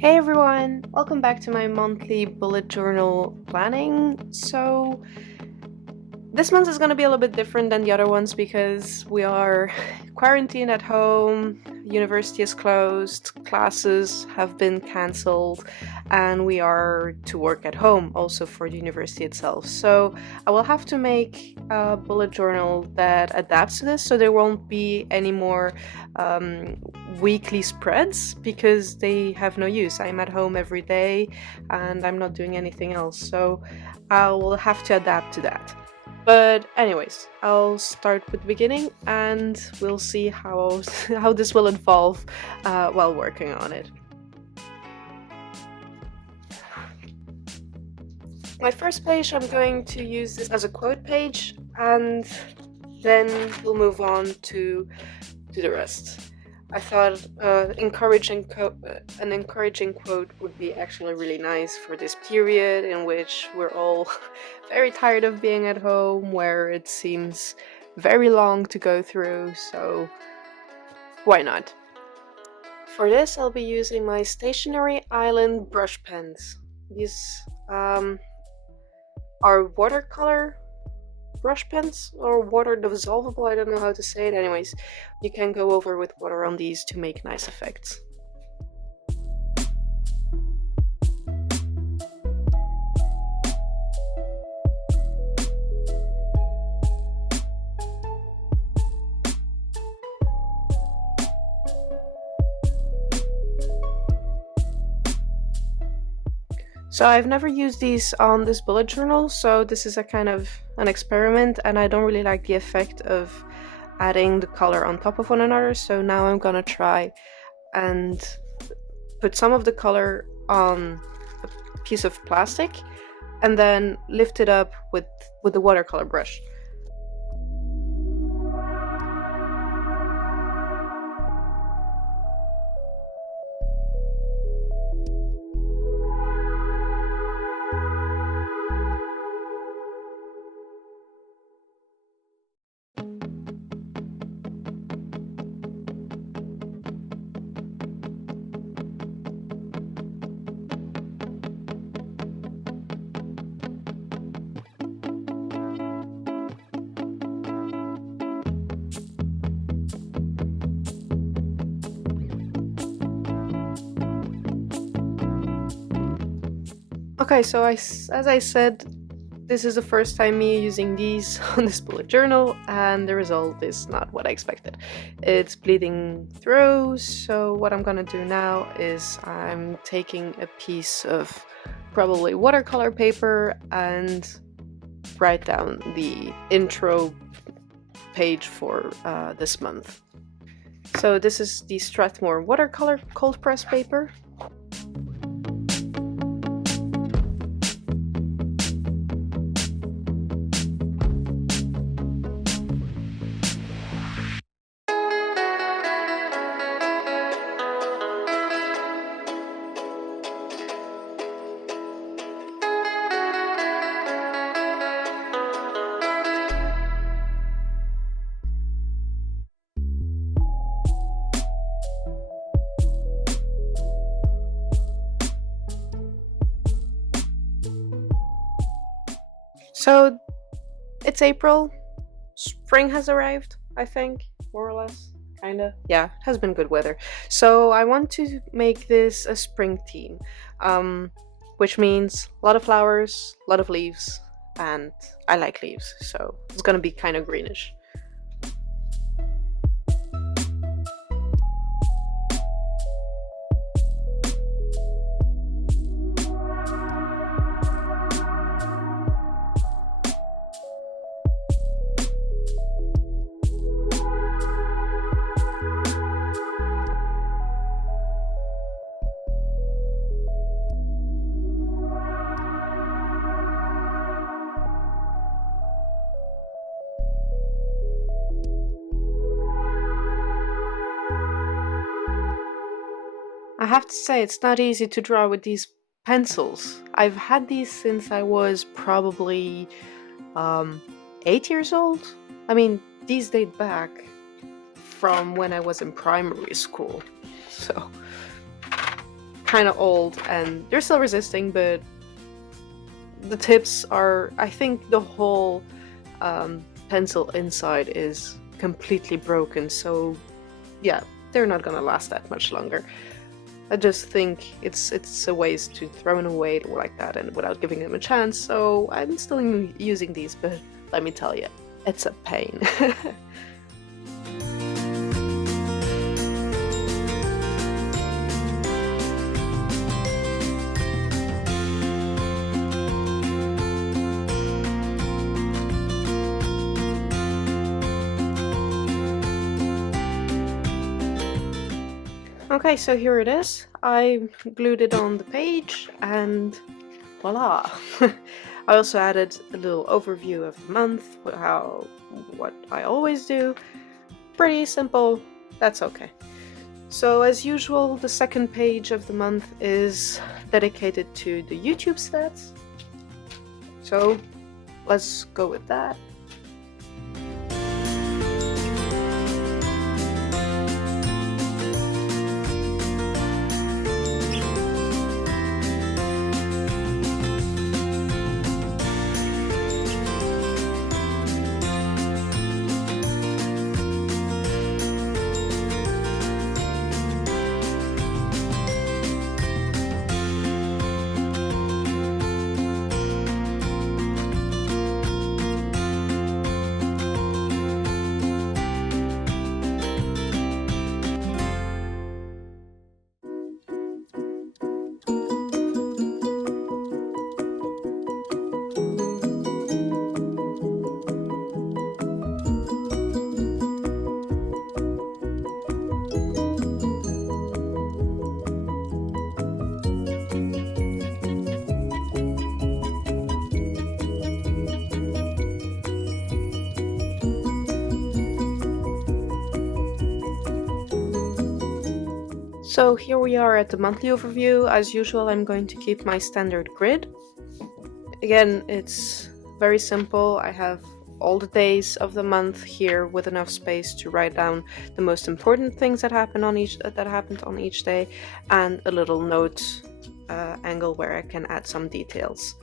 Hey everyone, welcome back to my monthly bullet journal planning. This month is going to be a little bit different than the other ones because we are quarantined at home, university is closed, classes have been cancelled, and we are to work at home also for the university itself. So I will have to make a bullet journal that adapts to this, so there won't be any more weekly spreads because they have no use. I'm at home every day and I'm not doing anything else, so I will have to adapt to that. But anyways, I'll start with the beginning and we'll see how how this will evolve while working on it. My first page, I'm going to use this as a quote page, and then we'll move on to the rest. I thought an encouraging quote would be actually really nice for this period in which we're all very tired of being at home, where it seems very long to go through, so why not? For this, I'll be using my Stationery Island brush pens. These are watercolor brush pens or water dissolvable, I don't know how to say it. Anyways, you can go over with water on these to make nice effects. So I've never used these on this bullet journal, so this is a kind of an experiment, and I don't really like the effect of adding the color on top of one another, so now I'm gonna try and put some of the color on a piece of plastic and then lift it up with the watercolor brush. Okay, so as I said, this is the first time me using these on this bullet journal, and the result is not what I expected. It's bleeding through, so what I'm gonna do now is I'm taking a piece of probably watercolor paper and write down the intro page for this month. So this is the Strathmore watercolor cold press paper. So it's April, spring has arrived, I think, more or less, kinda. Yeah, has been good weather. So I want to make this a spring theme, which means a lot of flowers, a lot of leaves, and I like leaves, so it's gonna be kind of greenish. I have to say, it's not easy to draw with these pencils. I've had these since I was probably 8 years old. I mean, these date back from when I was in primary school. So kind of old and they're still resisting, but the tips are, I think the whole pencil inside is completely broken, so yeah, they're not gonna last that much longer. I just think it's a waste to throw them away like that and without giving them a chance, so I'm still using these, but let me tell you, it's a pain. Okay, so here it is. I glued it on the page and voila! I also added a little overview of the month, what I always do. Pretty simple, that's okay. So as usual, the second page of the month is dedicated to the YouTube stats. So let's go with that. So here we are at the monthly overview. As usual, I'm going to keep my standard grid. Again, it's very simple. I have all the days of the month here with enough space to write down the most important things that happened on each day, and a little note angle where I can add some details.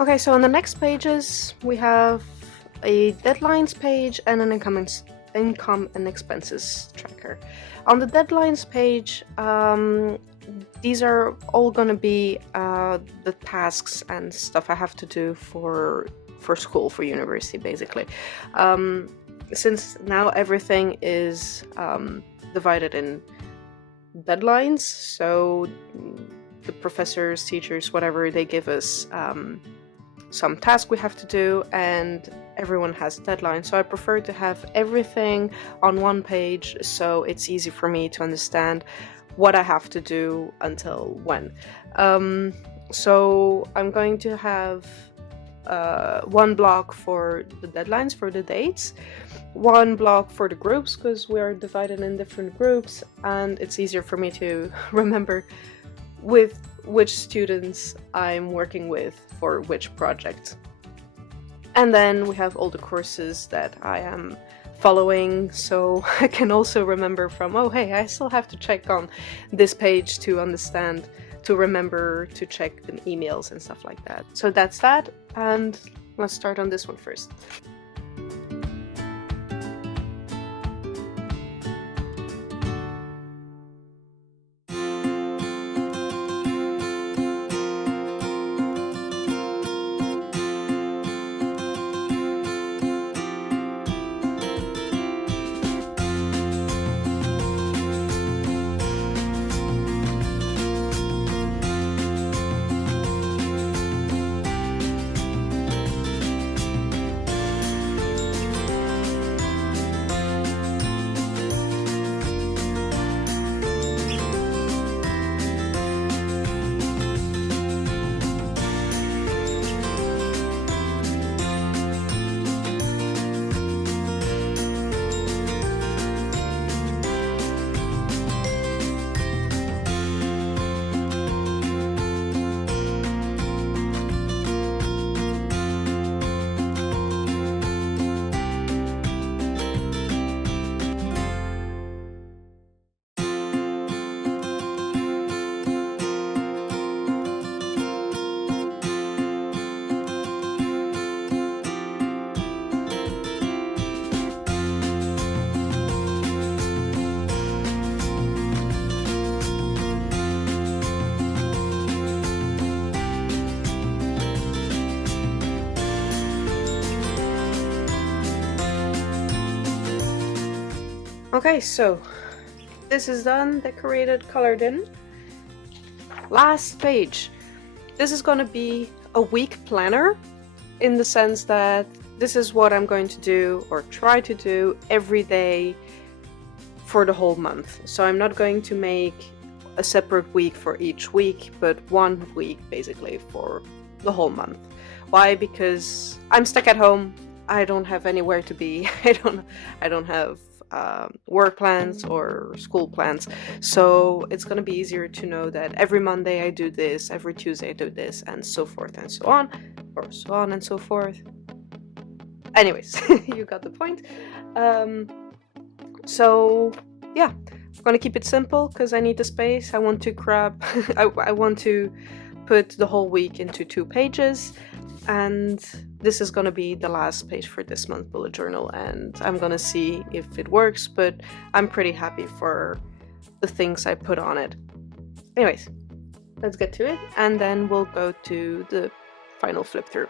Okay, so on the next pages we have a deadlines page and an income and expenses tracker. On the deadlines page, these are all gonna be the tasks and stuff I have to do for school, for university, basically. Since now everything is divided in deadlines, so the professors, teachers, whatever, they give us some task we have to do, and everyone has deadlines. So I prefer to have everything on one page, so it's easy for me to understand what I have to do until when. So I'm going to have one block for the deadlines, for the dates, one block for the groups, because we are divided in different groups, and it's easier for me to remember with which students I'm working with for which project. And then we have all the courses that I am following, so I can also remember from, oh hey, I still have to check on this page to understand, to remember to check the emails and stuff like that. So that's that, and let's start on this one first. Okay, so this is done, decorated, colored in. Last page. This is gonna be a week planner, in the sense that this is what I'm going to do or try to do every day for the whole month. So I'm not going to make a separate week for each week, but one week basically for the whole month. Why? Because I'm stuck at home. I don't have anywhere to be. I don't have work plans or school plans, so it's going to be easier to know that every Monday I do this, every Tuesday I do this, and so forth and so on, or so on and so forth. Anyways, you got the point. So yeah, I'm gonna keep it simple because I need the space. I want to grab I want to put the whole week into 2 pages, and this is gonna be the last page for this month bullet journal, and I'm gonna see if it works, but I'm pretty happy for the things I put on it. Anyways, let's get to it, and then we'll go to the final flip through.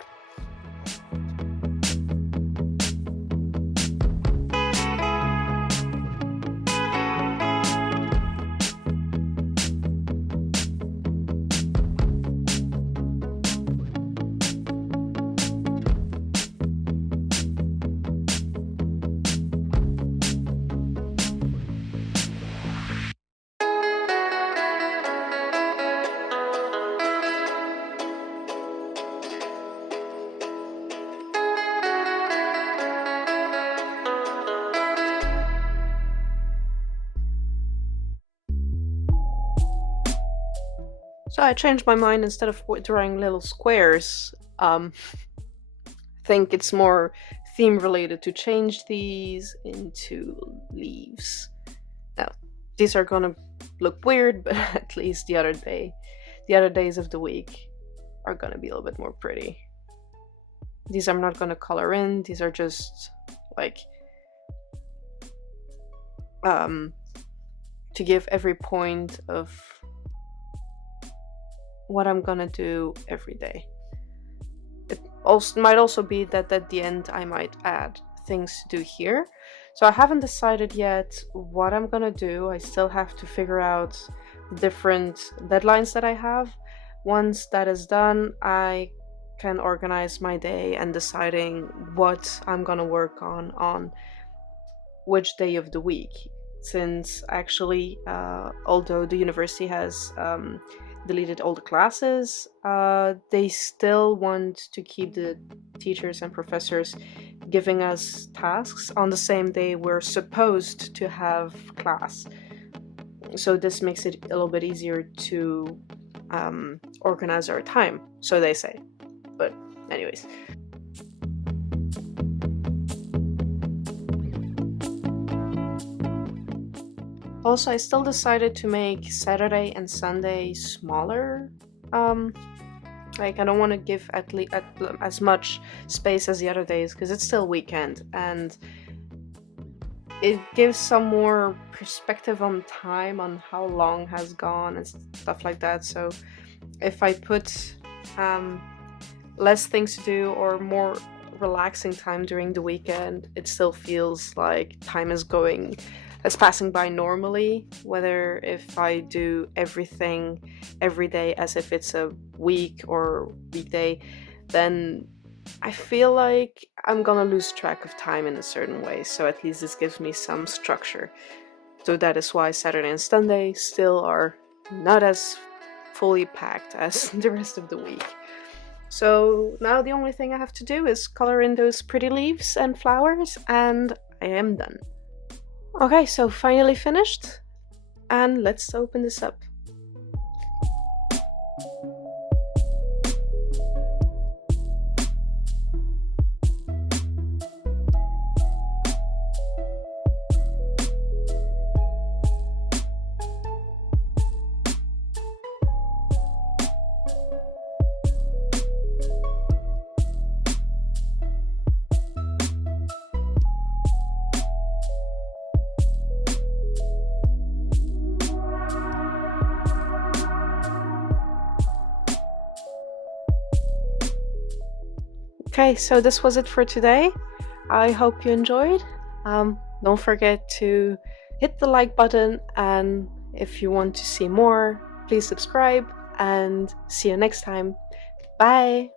So I changed my mind. Instead of drawing little squares, think it's more theme related to change these into leaves. Now, these are gonna look weird, but at least the other days of the week are gonna be a little bit more pretty. These I'm not gonna color in. These are just like to give every point of what I'm gonna do every day. It also might also be that at the end I might add things to do here. So I haven't decided yet what I'm gonna do. I still have to figure out the different deadlines that I have. Once that is done, I can organize my day and deciding what I'm gonna work on which day of the week. since actually, although the university has deleted all the classes, they still want to keep the teachers and professors giving us tasks on the same day we're supposed to have class. So this makes it a little bit easier to organize our time, so they say. But anyways. Also, I still decided to make Saturday and Sunday smaller. Um, like, I don't want to give as much space as the other days because it's still weekend, and it gives some more perspective on time, on how long has gone and stuff like that. So if I put less things to do or more relaxing time during the weekend, it still feels like time is passing by normally. Whether if I do everything every day as if it's a week or weekday, then I feel like I'm gonna lose track of time in a certain way. So at least this gives me some structure. So that is why Saturday and Sunday still are not as fully packed as the rest of the week. So now the only thing I have to do is color in those pretty leaves and flowers, and I am done. Okay, so finally finished, and let's open this up. Okay, so this was it for today. I hope you enjoyed. Don't forget to hit the like button, and if you want to see more, please subscribe, and see you next time. Bye!